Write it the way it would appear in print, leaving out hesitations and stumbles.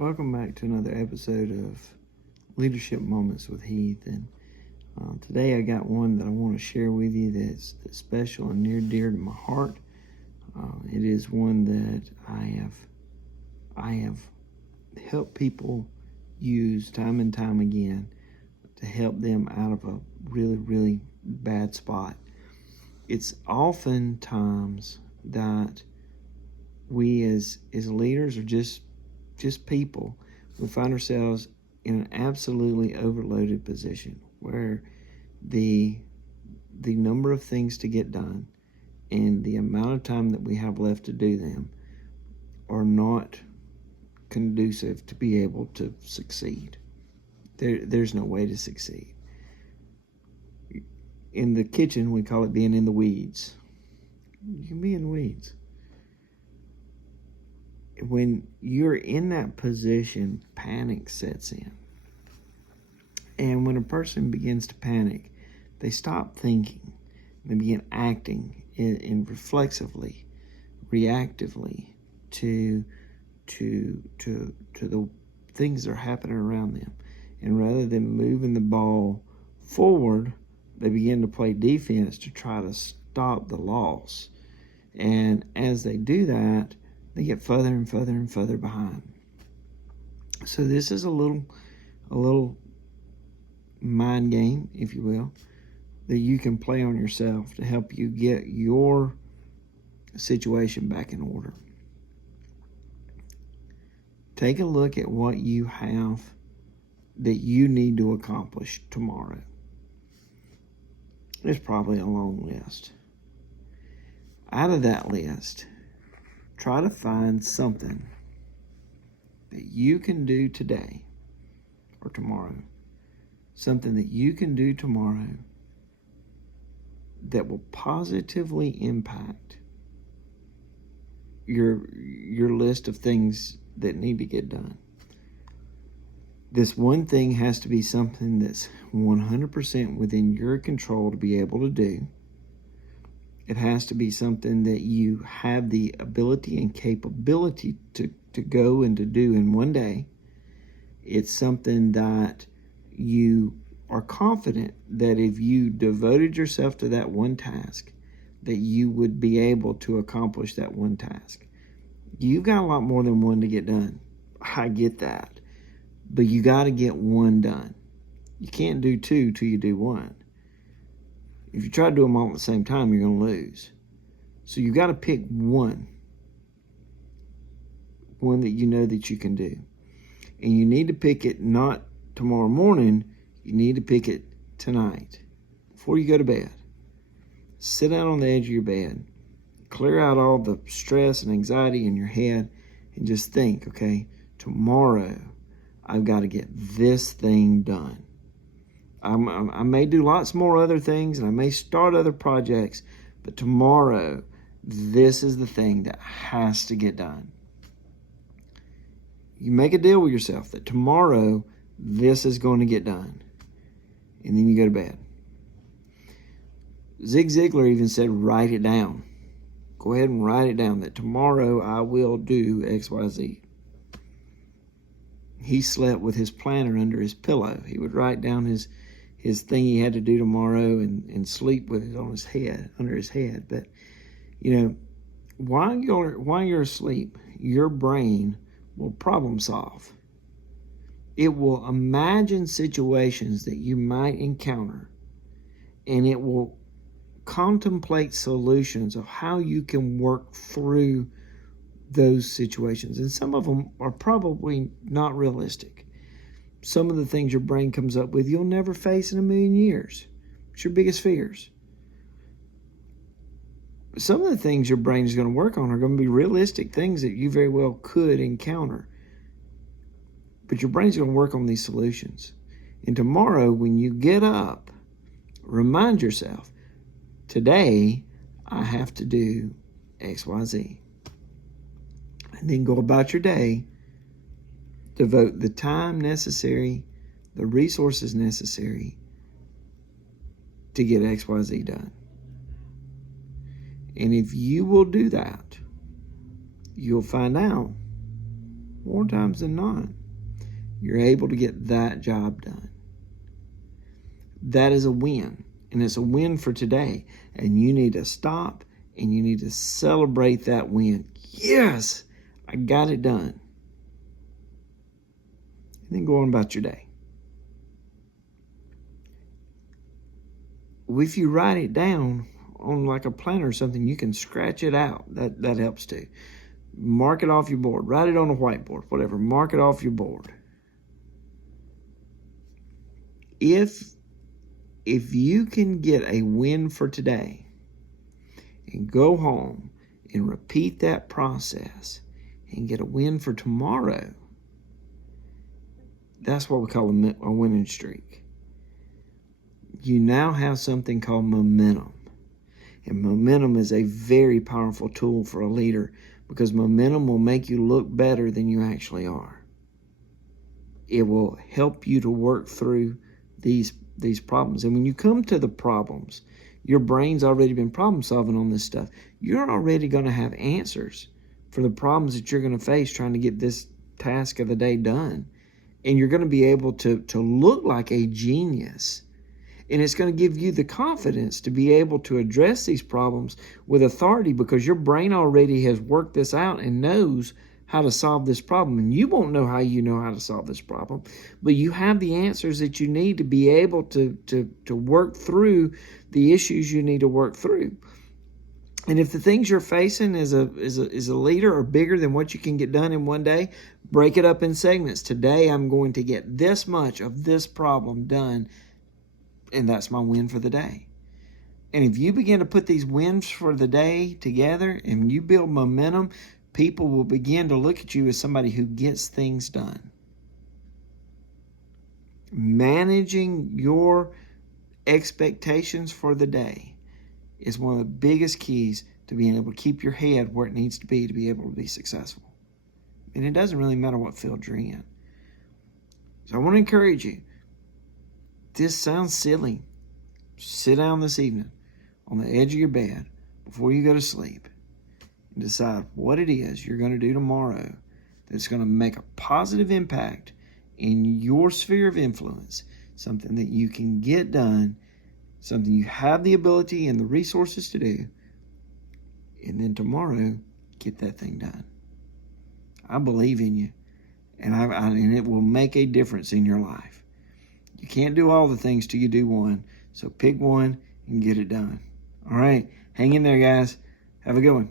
Welcome back to another episode of Leadership Moments with Heath. And today I got one that I want to share with you that's special and near and dear to my heart. It is one that I have helped people use time and time again to help them out of a really, really bad spot. It's oftentimes that we as leaders or just people, we find ourselves in an absolutely overloaded position where the number of things to get done and the amount of time that we have left to do them are not conducive to be able to succeed. There's no way to succeed. In the kitchen, we call it being in the weeds. You can be in the weeds. When you're in that position, panic sets in. And when a person begins to panic, they stop thinking. They begin acting in reflexively, reactively to the things that are happening around them. And rather than moving the ball forward, they begin to play defense to try to stop the loss. And as they do that, they get further and further and further behind. So this is a little mind game, if you will, that you can play on yourself to help you get your situation back in order. Take a look at what you have that you need to accomplish tomorrow. There's probably a long list. Out of that list, try to find something that you can do today or tomorrow. Something that you can do tomorrow that will positively impact your list of things that need to get done. This one thing has to be something that's 100% within your control to be able to do. It has to be something that you have the ability and capability to go and to do in one day. It's something that you are confident that if you devoted yourself to that one task, that you would be able to accomplish that one task. You've got a lot more than one to get done. I get that. But you got to get one done. You can't do two till you do one. If you try to do them all at the same time, you're going to lose. So you got to pick one that you know that you can do. And you need to pick it not tomorrow morning, you need to pick it tonight before you go to bed. Sit down on the edge of your bed, clear out all the stress and anxiety in your head, and just think, okay, tomorrow I've got to get this thing done. I may do lots more other things and I may start other projects, but tomorrow, this is the thing that has to get done. You make a deal with yourself that tomorrow, this is going to get done. And then you go to bed. Zig Ziglar even said, write it down. Go ahead and write it down that tomorrow I will do X, Y, Z. He slept with his planner under his pillow. He would write down his thing he had to do tomorrow and sleep with it on his head, under his head. But, while you're asleep, your brain will problem solve. It will imagine situations that you might encounter, and it will contemplate solutions of how you can work through those situations. And some of them are probably not realistic. Some of the things your brain comes up with, you'll never face in a million years. It's your biggest fears. Some of the things your brain is going to work on are going to be realistic things that you very well could encounter. But your brain's going to work on these solutions. And tomorrow, when you get up, remind yourself, today I have to do X, Y, Z. And then go about your day. Devote the time necessary, the resources necessary to get X, Y, Z done. And if you will do that, you'll find out more times than not, you're able to get that job done. That is a win, and it's a win for today. And you need to stop and you need to celebrate that win. Yes, I got it done. And then go on about your day. If you write it down on like a planner or something, you can scratch it out. That helps too. Mark it off your board. Write it on a whiteboard, whatever. Mark it off your board. If you can get a win for today and go home and repeat that process and get a win for tomorrow, that's what we call a winning streak. You now have something called momentum. And momentum is a very powerful tool for a leader, because momentum will make you look better than you actually are. It will help you to work through these problems. And when you come to the problems, your brain's already been problem solving on this stuff. You're already going to have answers for the problems that you're going to face trying to get this task of the day done. And you're going to be able to look like a genius. And it's going to give you the confidence to be able to address these problems with authority, because your brain already has worked this out and knows how to solve this problem. And you won't know how you know how to solve this problem, but you have the answers that you need to be able to work through the issues you need to work through. And if the things you're facing as a leader are bigger than what you can get done in one day, break it up in segments. Today, I'm going to get this much of this problem done, and that's my win for the day. And if you begin to put these wins for the day together and you build momentum, people will begin to look at you as somebody who gets things done. Managing your expectations for the day is one of the biggest keys to being able to keep your head where it needs to be able to be successful. And it doesn't really matter what field you're in. So I want to encourage you. This sounds silly. Sit down this evening on the edge of your bed before you go to sleep and decide what it is you're going to do tomorrow that's going to make a positive impact in your sphere of influence, something that you can get done, something you have the ability and the resources to do, and then tomorrow, get that thing done. I believe in you, and it will make a difference in your life. You can't do all the things till you do one, so pick one and get it done. All right, hang in there, guys. Have a good one.